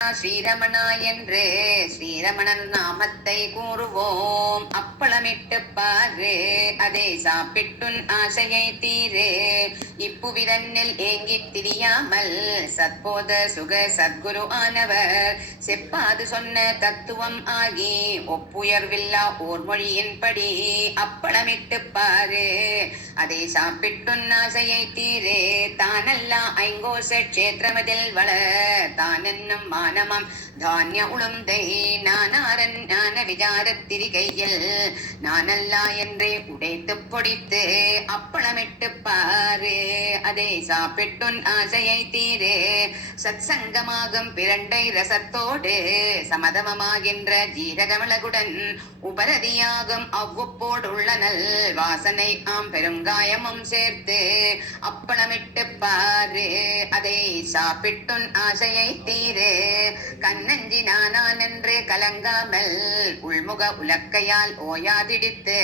ஸ்ரீரமணா என்று ஸ்ரீரமணன் நாமத்தை கூறுவோம். அப்பளமிட்டு பாரு அதை சாப்பிட்டுன் ஆசையை தீரு. இப்புவிதன்னில் ஏங்கித் திரியாமல் சத்போத சுக சத்குரு ஆனவர் செப்பாது சொன்ன தத்துவம் ஆகி ஒப்புயர்வில்லா ஓர் மொழியின்படி அப்பளமிட்டு பாரு அதை சாப்பிட்டுன் ஆசையை தீரு. தானல்லா ஐங்கோச க்ஷேத்திரமதில் வள தானென்னும் மானமாம் தானிய உளுந்தை நானாரன் ஞான விசாரத்திரிகையில் நானல்லா என்றே உடைத்து பொடித்து அப்பளமிட்டு பாரு அதை சாப்பிட்டுன் ஆசையை தீரு. சத்சங்கமாகும் பிரண்டை ரசத்தோடு சமதமமாகின்ற ஜீரகமலகுடன் உபரதியாகும் அவ்வுப்போடுள்ள நல் வாசனை ஆம் பெருங்காயமும் சேர்த்து அப்பளமிட்டு பாரு அதை சாப்பிட்டுன் ஆசையை தீரு. கண்ணஞ்சி நானான் என்று கலங்காமல் உள்முக உலக்கையால் ஓயாதிடித்து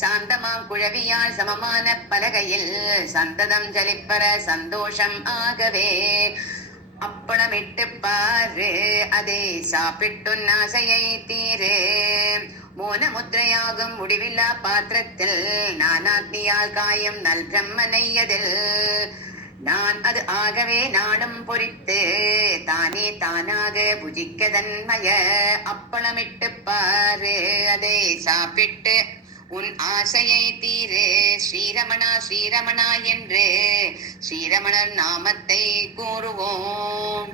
சாந்தமாம் குழவியால் சமமான பலகையில் சந்ததம் ஜலிப்பர சந்தோஷம் ஆகவே அப்பளமிட்டு பாரு அதை சாப்பிட்டுன் ஆசையை தீரு. மோன முத்திரையாகும் முடிவில்லா பாத்திரத்தில் நானாக்னியால் காயும் நல் பிரம்மனையதில் நான் அது ஆகவே நானும் பொறித்து தானே தானாக புஜிக்க தன்மய அப்பளமிட்டு பாரு அதை சாப்பிட்டு உன் ஆசையை தீரு. ஸ்ரீரமணா ஸ்ரீரமணா என்று ஸ்ரீரமணர் நாமத்தை கூறுவோம்.